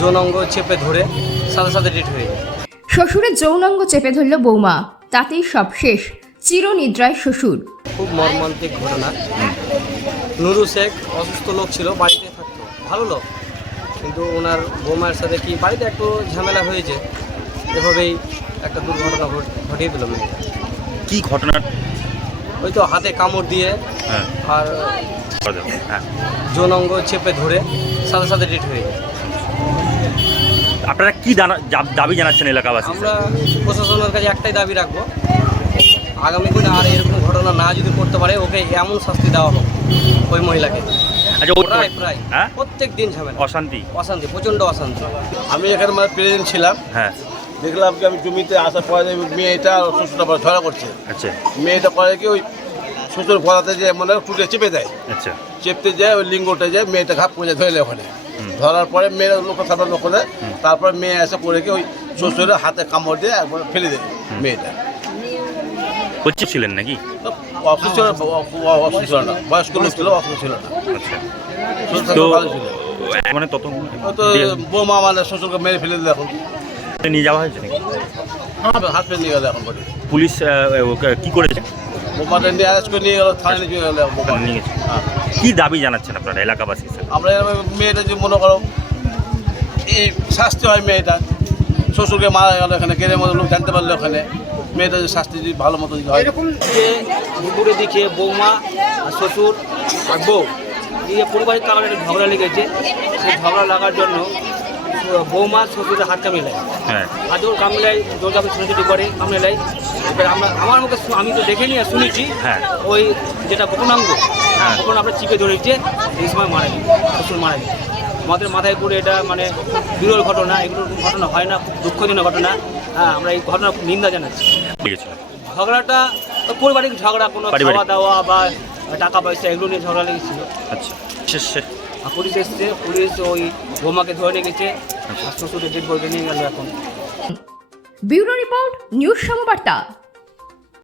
যৌনাঙ্গ চেপে ধরে সাথে সাথে ডেট হয়ে যায়। শ্বশুরের যৌনাঙ্গ চেপে ধরল বৌমা, তাতেই সব শেষ, চিরনিদ্রায় শ্বশুর। খুব মর্মান্তিক ঘটনা। নুরু শেখ অসুস্থ লোক ছিল, বাড়িতে থাকতো, ভালো লোক, কিন্তু ওনার বৌমার সাথে কি বাড়িতে একটু ঝামেলা হয়েছে, এভাবেই একটা দুর্ঘটনা ঘটিয়ে দিল মেয়েটা। কি ঘটনা? ওই তো হাতে কামড় দিয়ে আর যৌনাঙ্গ চেপে ধরে সাথে সাথে ডেট হয়ে যায়। আপনারা কি দাবি জানাচ্ছেন এলাকাবাসী? আমরা প্রশাসনের কাছে একটাই দাবি রাখবো, আগামী দিনে আর এরকম ঘটনা না যদি করতে পারে, ওকে এমন শাস্তি দেওয়া হোক ওই মহিলাকে। আচ্ছা, প্রায় প্রত্যেক দিন ঝামেলা, অশান্তি, প্রচণ্ড অশান্তি। আমি এখানে প্রেজেন্ট ছিলাম, দেখলাম কি আমি জমিতে আসার পরে মেয়েটা শ্বশুরটা ঝগড়া করছে। আচ্ছা, মেয়েটা করে কি ওই শ্বশুর গলাতে যে মনে টুটে চেপে দেয়। আচ্ছা, চেপতে যায় ওই লিঙ্গটা যায়, মেয়েটা ঘাপ করে ধরে ওখানে ধরার পরে মেয়েরা লোক সামনে লোক করে, তারপরে মেয়ে এসে করে কি ওই শ্বশুরের হাতে কামড় দিয়ে একবার ফেলে দেয় মেয়েটা। বলছি ছিলেন নাকি? অসুস্থ ছিল না, বয়স্ক লোক ছিল, অসুস্থ ছিল না। আচ্ছা, তো মানে তত বৌমা মানে শ্বশুরকে মেরে ফেলে দিল। এখন নিয়ে যাওয়া হয়েছে নাকি? হাসপাতালে নিয়ে গেল। এখন পুলিশ কি করেছে? বোমাটা নিয়ে অ্যারেস্ট করে নিয়ে গেল, থানায় নিয়ে গেল। নিয়ে গেছে। কি দাবি জানাচ্ছেন আপনারা এলাকাবাসী? আমরা মেয়েটা যে মনে করো এই শাস্তি হয়, মেয়েটা শ্বশুরকে মারা গেল, এখানে গেলে মতো লোক জানতে পারলো, ওখানে মেয়েটা যে শাস্তি যদি ভালো মতো হয়। এরকম যে দুপুরের দিকে বৌমা আর শ্বশুর আর বউ এই পরিবারের কারণে একটা ঝগড়া লেগেছে। সেই ঝগড়া লাগার জন্য বৌমা শ্বশুরের হাত কামড়ে হাতেও কামড়ে জোর কাপড় ছোটাছুটি করে কামড়ে। এবার আমার মুখে আমি তো দেখে নিয়ে শুনেছি, ওই যেটা ঘটনাঙ্গ তখন আমরা চিপে ধরেছে, এই সময় মারা যায়, শ্বশুর মারা যায়। আমাদের মাথায় পড়ে এটা মানে বিরল ঘটনা, এগুলো ঘটনা হয় না, খুব দুঃখজনক ঘটনা। আমরা এই ঘটনা খুব নিন্দা জানাচ্ছি। ঝগড়াটা পারিবারিক ঝগড়া, কোনো খাওয়া দাওয়া বা টাকা পয়সা এগুলো নিয়ে ঝগড়া লেগেছিল। আচ্ছা, পুলিশ এসছে, পুলিশ ওই বৌমাকে ধরে নিয়ে গেছে, শ্বশুরের ডেড বডিটা নিয়ে গেল এখন। Bureau report, news সমবার্তা।